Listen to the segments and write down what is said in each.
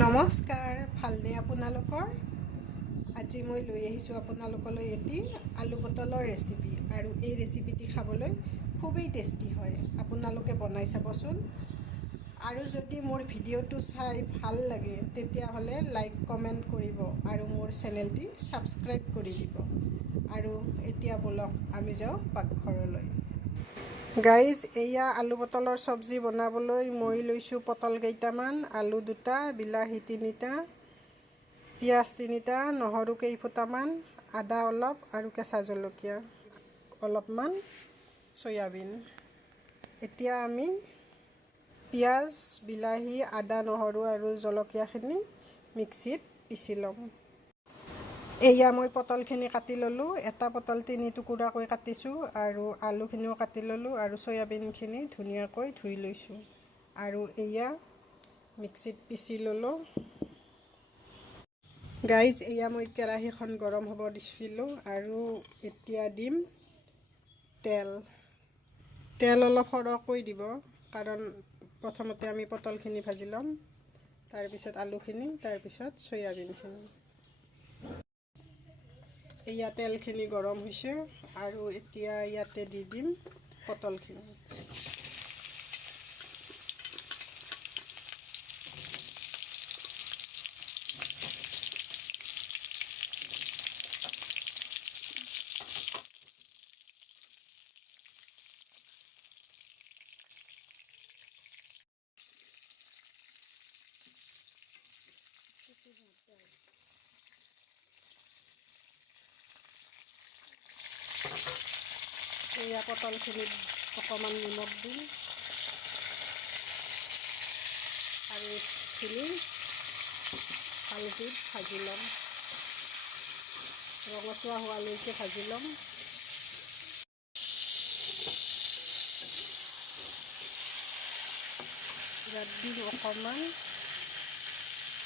নমস্কাৰ, ভালনে আপোনালোকৰ? আজি মই লৈ আহিছোঁ আপোনালোকলৈ এটি আলু পটলৰ ৰেচিপি আৰু এই ৰেচিপিটি খাবলৈ খুবেই টেষ্টি হয়। আপোনালোকে বনাই চাবচোন। আৰু যদি মোৰ ভিডিঅ'টো চাই ভাল লাগে তেতিয়াহ'লে লাইক কমেণ্ট কৰিব আৰু মোৰ চেনেলটি ছাবস্ক্ৰাইব কৰি দিব। আৰু এতিয়া বলক আমি যাওঁ পাকঘৰলৈ। গাইজ, এয়া আলু পটলৰ চব্জি বনাবলৈ মই লৈছোঁ পটল কেইটামান, আলু 2টা, বিলাহী 3টা, পিঁয়াজ 3টা, নহৰু কেইফুটামান, আদা অলপ আৰু কেঁচা জলকীয়া অলপমান, চয়াবিন। এতিয়া আমি পিঁয়াজ, বিলাহী, আদা, নহৰু আৰু জলকীয়াখিনি মিক্সিত পিচি ল'ম। এয়া মই পটলখিনি কাটি ল'লোঁ। এটা পটল 3 টুকুৰাকৈ কাটিছোঁ আৰু আলুখিনিও কাটি ল'লোঁ আৰু চয়াবিনখিনি ধুনীয়াকৈ ধুই লৈছোঁ। আৰু এয়া মিক্সিত পিচি ল'লোঁ। গাইজ, এয়া মই কেৰাহীখন গৰম হ'ব দিছিলোঁ আৰু এতিয়া দিম তেল অলপ সৰহকৈ দিব, কাৰণ প্ৰথমতে আমি পটলখিনি ভাজি ল'ম, তাৰপিছত আলুখিনি, তাৰপিছত চয়াবিনখিনি। এয়া তেলখিনি গৰম হৈছে আৰু এতিয়া ইয়াতে দি দিম পটলখিনি। এয়া পটলখিনিত অকণমান নিমখ দিম আৰু এইখিনি ভালকৈ ভাজি ল'ম, ৰঙচুৱা হোৱালৈকে ভাজি ল'ম। ইয়াত দিম অকণমান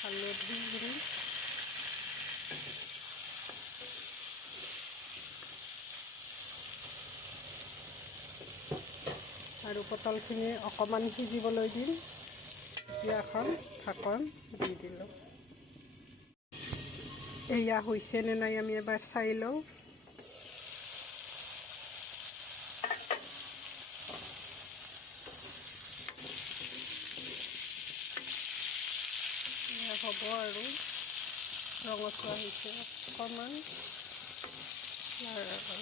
হালধি গুড়ি, আৰু পটলখিনি অকণমান সিজিবলৈ দিম। এতিয়া এখন ঢাকন দি দিলোঁ। এয়া হৈছেনে নাই আমি এবাৰ চাই লওঁ। হ'ব আৰু ৰঙচুৱা হৈছে, অকণমান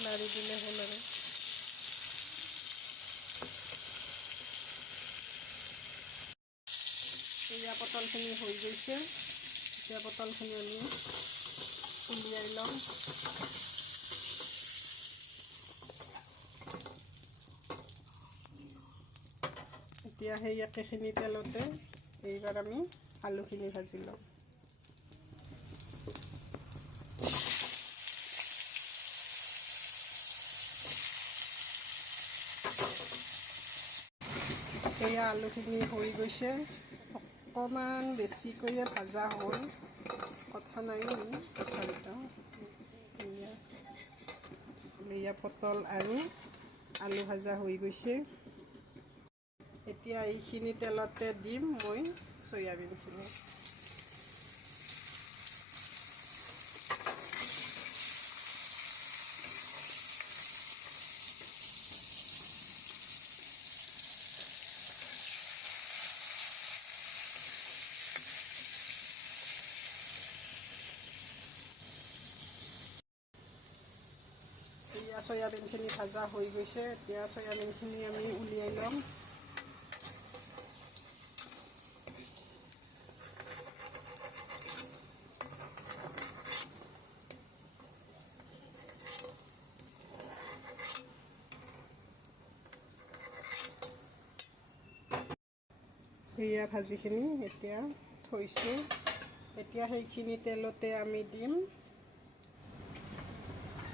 লাৰি দিলে হ'ল আৰু। এয়া পটলখিনি হৈ গৈছে। এতিয়া পটলখিনি আমি উলিয়াই ল'ম। এতিয়া সেই একেখিনি তেলতে এইবাৰ আমি আলুখিনি ভাজি ল'ম। এয়া আলুখিনি হৈ গৈছে, অকণমান বেছিকৈয়ে ভাজা হ'ল, কথা নাই তথাপিতো। এয়া পটল আৰু আলু ভাজা হৈ গৈছে। এতিয়া এইখিনি তেলতে দিম মই চয়াবিনখিনি। চয়াবিনখিনি ভাজা হৈ গৈছে। এতিয়া চয়াবিনখিনি আমি উলিয়াই ল'ম। এয়া ভাজিখিনি এতিয়া থৈছোঁ। এতিয়া সেইখিনি তেলতে আমি দিম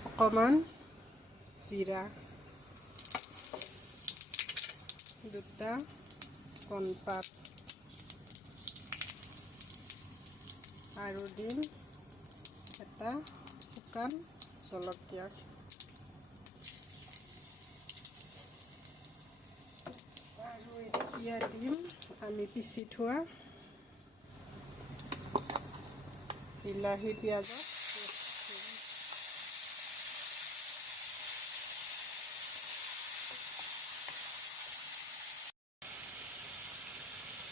অকণমান জিৰা, 2টা কণপাত আৰু দিম এটা শুকান জলকীয়া। আৰু এতিয়া দিম আমি পিচি থোৱা বিলাহী পিঁয়াজ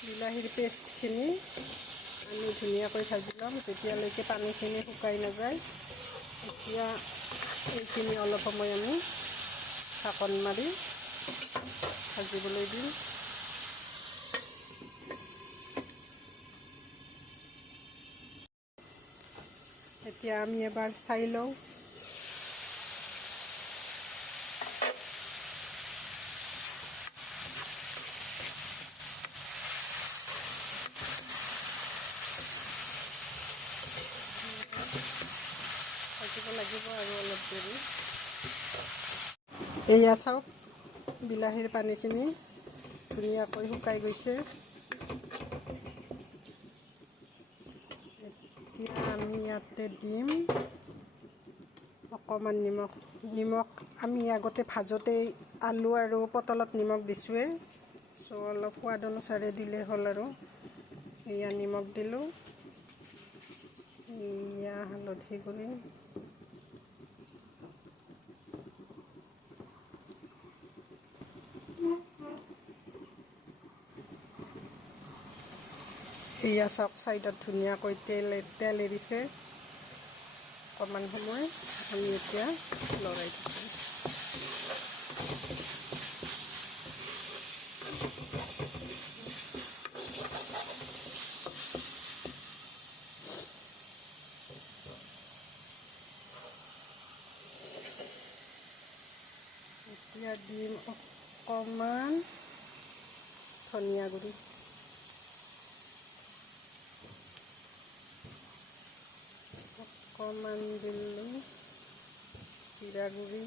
বিলাহীৰ পেষ্টখিনি আমি ধুনীয়াকৈ ভাজি ল'ম যেতিয়ালৈকে পানীখিনি শুকাই নাযায়। এতিয়া এইখিনি অলপ সময় আমি ঢাকন মাৰি ভাজিবলৈ দিম। এতিয়া আমি এবাৰ চাই লওঁ। ভাজিব লাগিব আৰু অলপ দেৰি। এয়া চাওক, বিলাহীৰ পানীখিনি ধুনীয়াকৈ শুকাই গৈছে। এতিয়া আমি ইয়াতে দিম অকণমান নিমখ আমি আগতে ভাজোঁতেই আলু আৰু পটলত নিমখ দিছোঁৱেই, অলপ সোৱাদ অনুসাৰে দিলে হ'ল আৰু। এয়া নিমখ দিলোঁ, এয়া হালধি গুড়ি, এয়া চাওক চাইডত ধুনীয়াকৈ তেল এৰিছে। অকণমান সময় আমি এতিয়া লৰাই দিম। এতিয়া দিম অকণমান ধনিয়া গুড়ি, অকণমান দিলোঁ জিৰা গুড়ি,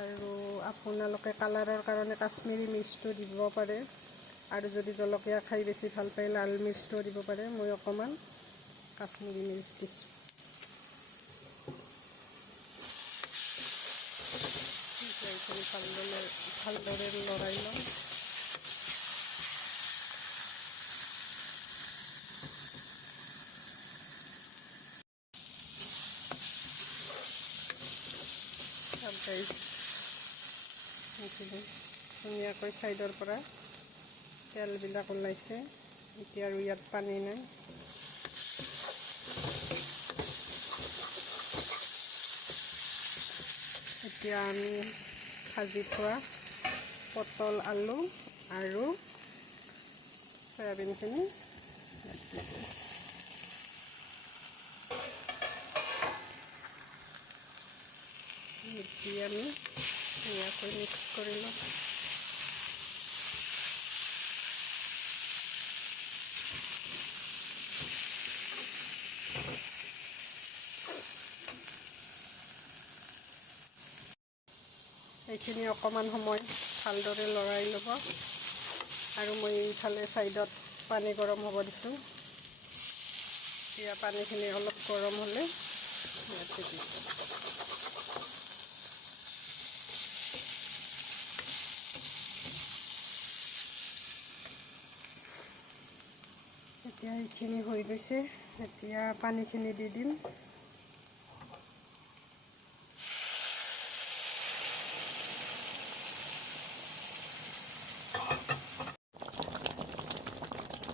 আৰু আপোনালোকে কালাৰৰ কাৰণে কাশ্মীৰী মিৰ্চটো দিব পাৰে, আৰু যদি জলকীয়া খাই বেছি ভাল পায় লাল মিৰ্চটোও দিব পাৰে। মই অকণমান কাশ্মীৰী মিৰ্চ দিছোঁ। এইখিনি ভালদৰে লৰাই লওঁ। এইখিনি ধুনীয়াকৈ ছাইডৰ পৰা তেলবিলাক ওলাইছে। এতিয়া আৰু ইয়াত পানী নাই। এতিয়া আমি ভাজি থোৱা পটল, আলু আৰু চয়াবিনখিনি আমি ধুনীয়াকৈ মিক্স কৰি লওঁ। এইখিনি অকণমান সময় ভালদৰে লৰাই ল'ব, আৰু মই এইফালে ছাইডত পানী গৰম হ'ব দিছোঁ। এতিয়া পানীখিনি অলপ গৰম হ'লে ইয়াতে দিম। এতিয়া এইখিনি হৈ গৈছে, এতিয়া পানীখিনি দি দিম।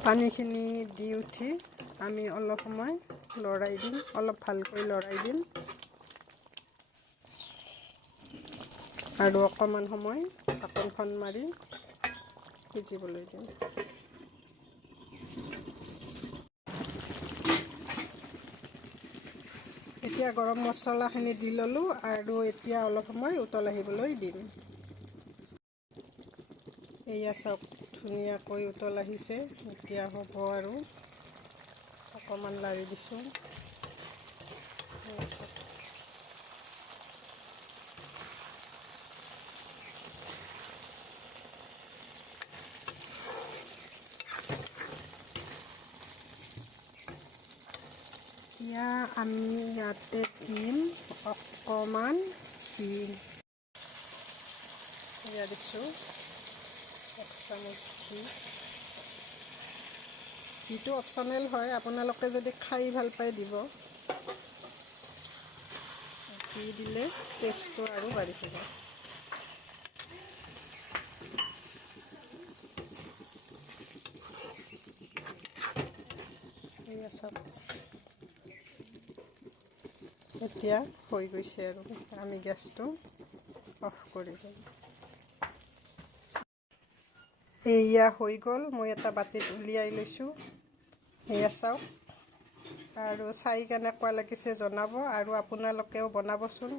পানীখিনি দি উঠি আমি অলপ সময় লৰাই দিম, অলপ ভালকৈ লৰাই দিম, আৰু অকণমান সময় ঢাকনখন মাৰি সিজিবলৈ দিম। এতিয়া গৰম মছলাখিনি দি ল'লোঁ, আৰু এতিয়া অলপ সময় উতল আহিবলৈ দিম। এয়া চাওক ধুনীয়াকৈ উতল আহিছে। এতিয়া হ'ব আৰু অকণমান লাৰি দিছোঁ। এতিয়া আমি ইয়াতে দিম অকণমান ঘি। এয়া দিছোঁ 1 চামুচ ঘি। ঘিটো অপশ্যনেল হয়, আপোনালোকে যদি খাই ভাল পায় দিব। ঘি দিলে টেষ্টটো আৰু বাঢ়ি যাব। এয়া চাওক, এতিয়া হৈ গৈছে আৰু আমি গেছটো অফ কৰি দিম। এয়া হৈ গ'ল, মই এটা বাতিত উলিয়াই লৈছোঁ। এয়া চাওক, আৰু চাই কেনেকুৱা লাগিছে জনাব, আৰু আপোনালোকেও বনাবচোন।